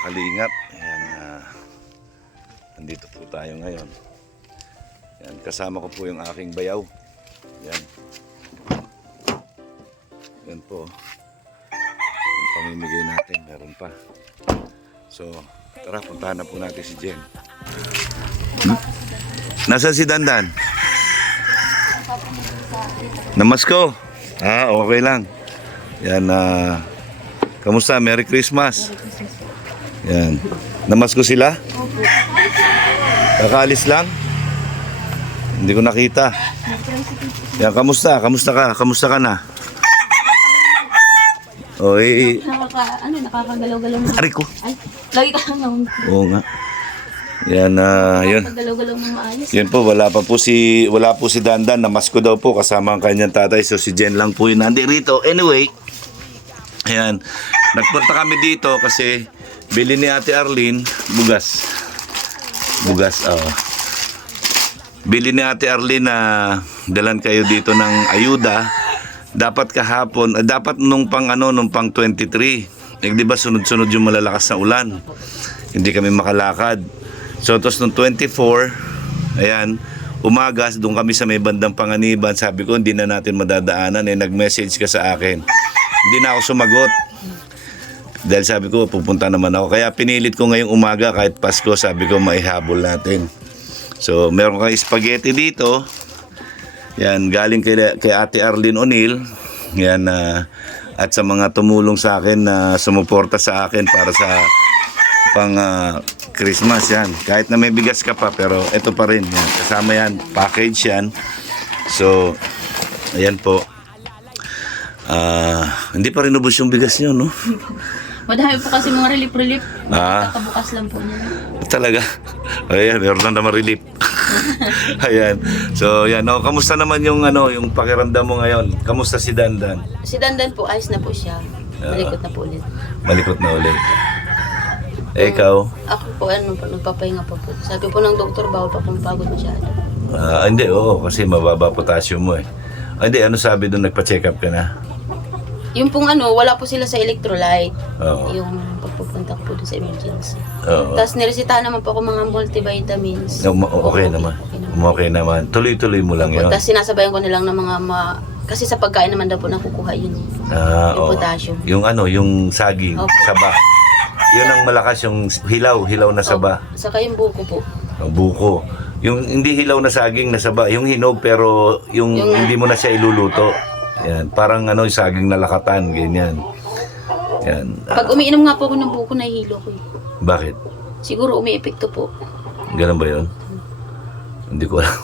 mga kalingap. Ayan, nandito po tayo ngayon. Ayan, kasama ko po yung aking bayaw. Ayan. Ayan po. Ang pamimigay natin, meron pa. So, tara, puntahan na po natin si Jen. Nasaan si Dandan? Namasko? Okay lang. Yan, kamusta? Merry Christmas. Yan. Namasko sila? Kakaalis lang? Hindi ko nakita. Yan, kamusta? Kamusta ka? Kamusta ka na? Nakakagalaw-galaw na. Ari ko. Ay, lagi ka lang. Oo nga. Yan, yun. Nakakagalaw-galaw ng maayos. Yan po, wala po si Dandan. Namasko daw po kasama ang kanyang tatay. So si Jen lang po yun nandi rito. Anyway, ayan. Nagpunta kami dito kasi bili ni Ate Arlene bugas. Bugas, bili ni Ate Arlene na dalan kayo dito ng ayuda. Dapat kahapon, dapat nung pang 23. Di ba sunod-sunod yung malalakas na ulan. Hindi kami makalakad. So tapos nung 24, ayan, umagas doon kami sa may bandang Panganiban. Sabi ko hindi na natin madadaanan, nag-message ka sa akin. Hindi na ako sumagot. Dahil sabi ko pupunta naman ako. Kaya pinilit ko ngayong umaga kahit Pasko, sabi ko maihabol natin. So meron kang spaghetti dito. Yan, galing kay Ate Arlene O'Neill. Yan, at sa mga tumulong sa akin na sumuporta sa akin para sa pang Christmas yan. Kahit na may bigas ka pa, pero ito pa rin yan. Kasama yan, package yan. So, ayan po. Hindi pa rin ubos yung bigas nyo, no? Madami po kasi mga relief. Kakabukas lang po niya. Talaga? Ayan, meron na naman relief. Ayan. So, yan. Kamusta naman yung pakiramdam mo ngayon? Kamusta si Dandan? Si Dandan po, ayos na po siya. Malikot na po ulit. Malikot na ulit. Ikaw? Ako po, nagpapahinga pa po. Sabi po ng doktor, bawal pa pong pagod masyado. Hindi, kasi mababa potassium mo eh. Hindi, ano sabi doon, nagpa-check up ka na? Yung pong wala po sila sa electrolyte. Oo. Yung pagpupunta ko po doon sa emergency. Oo. Tapos niresitahan naman po ako mga multivitamins. Okay naman. Okay naman. Tuloy-tuloy mo lang yun. Tapos sinasabayan ko nilang ng mga kasi sa pagkain naman daw po nakukuha yun. Yung potassium. Yung yung saging, Opo. saba. Yun ang malakas, yung hilaw na saba. Saka yung buko po. Ang buko. Yung hindi hilaw na saging na saba, yung hinog pero yung hindi mo na siya iluluto. Yan, parang yung saging na lakatan, ganyan. Yan. Pag umiinom nga po ako ng buko, nahihilo ko eh. Bakit? Siguro umi-epekto po. Ganun ba yun? Hindi ko alam.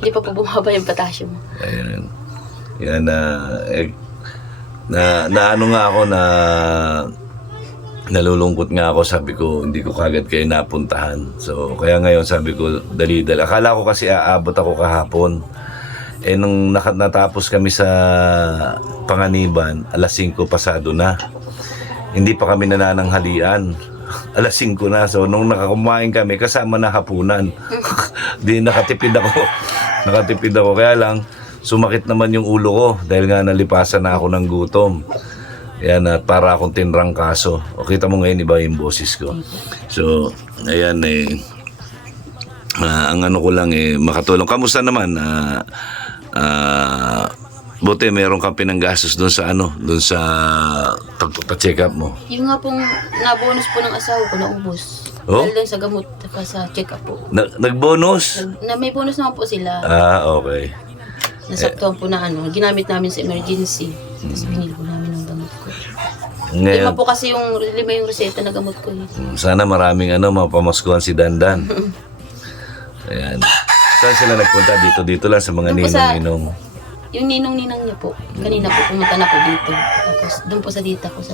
Hindi pa po bumaba yung potassium. Ayan. Yan nga ako na nalulungkot nga ako, sabi ko hindi ko kagad kayo napuntahan. So kaya ngayon sabi ko dali-dali. Akala ko kasi aabot ako kahapon. Nung natapos kami sa Panganiban, alas 5 pasado na. Hindi pa kami nanananghalian. Alas 5 na. So nung nakakumain kami, kasama na hapunan. Di nakatipid ako. Kaya lang sumakit naman yung ulo ko dahil nga nalipasan na ako ng gutom. Yan, at para akong tinrangkaso. O kita mo ngayon, iba yung boses ko. So, ayan ang ko lang makatulong. Kamusta naman? Buti meron kang pinanggastos doon sa doon sa pagpapacheck up mo. Yung nga pong nabonus po ng asawa ko, naubos. Oh? Dahil doon sa gamot at sa check up po. Nagbonus? May bonus naman po sila. Okay. Nasaktuhan po na ginamit namin sa emergency. Tapos binili po namin ng gamot ko. Ngayon, Lima po kasi lima yung reseta na gamot ko. sana maraming mapamaskuhan si Dandan. Ayan. Saan sila nagpunta? Dito lang sa mga Doon po ninong-ninong. Yung ninong-ninang niya po. Kanina po pumunta na po dito. Tapos doon po sa dita ko sa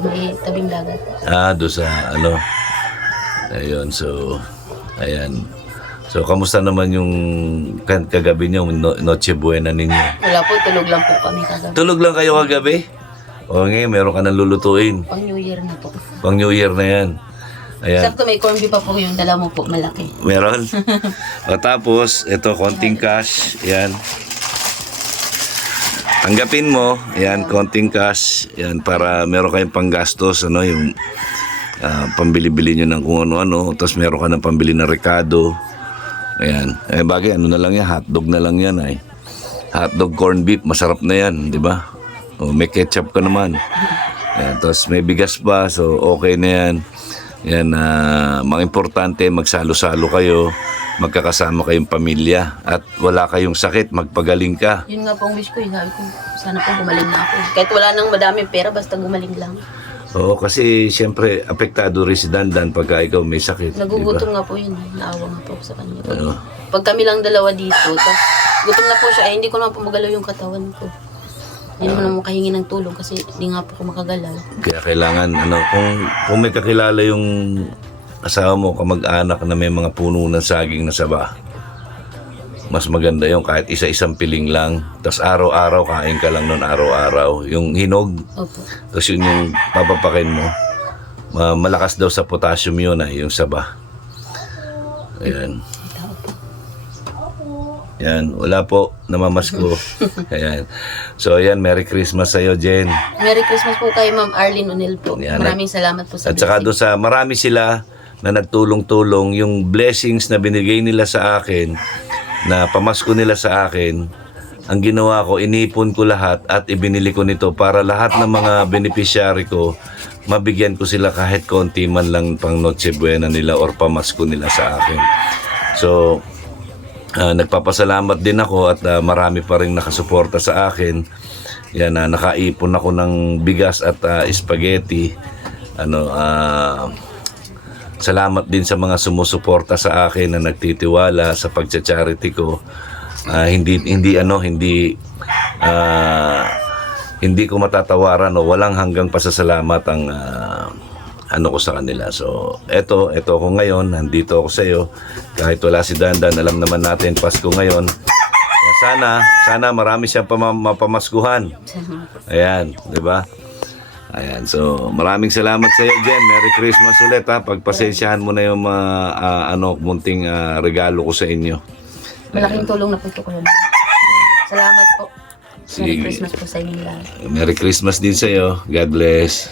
may tabing dagat. Doon sa Ayun, so ayan. So kamusta naman yung kagabi niyo, Noche Buena ninyo? Wala po, tulog lang po kami kagabi. Tulog lang kayo kagabi? O ngayon, meron ka nang lulutuin. Pang New Year na po. Pang New Year na yan. Ayan. Sakto may corned beef pa po yung dala mo po, malaki. Meron? O tapos, ito, konting cash. Ayan. Tanggapin mo. Ayan, konting cash. Ayan, para meron kayong panggastos. Yung pambili-bili nyo ng kung ano-ano, tapos meron ka ng pambili ng Ricardo. Ayan. Bagay, ano na lang yan, hotdog na lang yan ay. Hotdog, corned beef, masarap na yan, di ba? O, may ketchup ka naman. Ayan, tapos may bigas pa, so okay na yan. Yan, mga importante, magsalo-salo kayo, magkakasama kayong pamilya, at wala kayong sakit, magpagaling ka. Yun nga po ang wish ko, sabi ko, sana po gumaling na ako. Kahit wala nang madaming pera, basta gumaling lang. Oo, kasi siyempre, apektado rin si Dandan pagka ikaw may sakit. Nagugutom nga po yun, naawa nga po ako sa kanya. Pag kami lang dalawa dito, tapos gutom na po siya, hindi ko naman po magalaw yung katawan ko. Hindi naman ako makahingi ng tulong kasi hindi nga po ako makagalaw. Kaya kailangan, kung may kakilala yung asawa mo, kamag-anak na may mga puno ng saging na saba, mas maganda yung kahit isa-isang piling lang. Tapos araw-araw, kain ka lang nun araw-araw. Yung hinog, Opo. tapos yun yung papapakin mo. Malakas daw sa potassium yun yung saba. Ayan. Tao po. Yan, wala po, namamasko. Ayan. So ayan, Merry Christmas sa'yo, Jen. Merry Christmas po kay Ma'am Arlene O'Neill po. Yan. Maraming salamat po sa At saka doon sa marami sila na nagtulong-tulong, yung blessings na binigay nila sa akin, na pamasko nila sa akin, ang ginawa ko, inipon ko lahat at ibinili ko nito para lahat ng mga beneficiary ko, mabigyan ko sila kahit konti man lang pang Noche Buena nila or pamasko nila sa akin. So, nagpapasalamat din ako at marami pa rin nakasuporta sa akin. Yan, nakaipon ako ng bigas at spaghetti. Salamat din sa mga sumusuporta sa akin na nagtitiwala sa pagcha-charity ko. Hindi ko matatawaran o walang hanggang pasasalamat ang ko sa kanila. So, eto ako ngayon, nandito ako sa iyo. Kahit wala si Dandan, alam naman natin Pasko ngayon. Kaya sana marami siyang mapamaskuhan. Ayan, 'di ba? Ayan, so maraming salamat sa iyo, Jen. Merry Christmas ulit ha. Pagpasensyahan mo na yung munting regalo ko sa inyo. Malaking tulong na po ito ko. Salamat po. Merry Sige. Christmas po sa inyo lahat. Merry Christmas din sa iyo. God bless.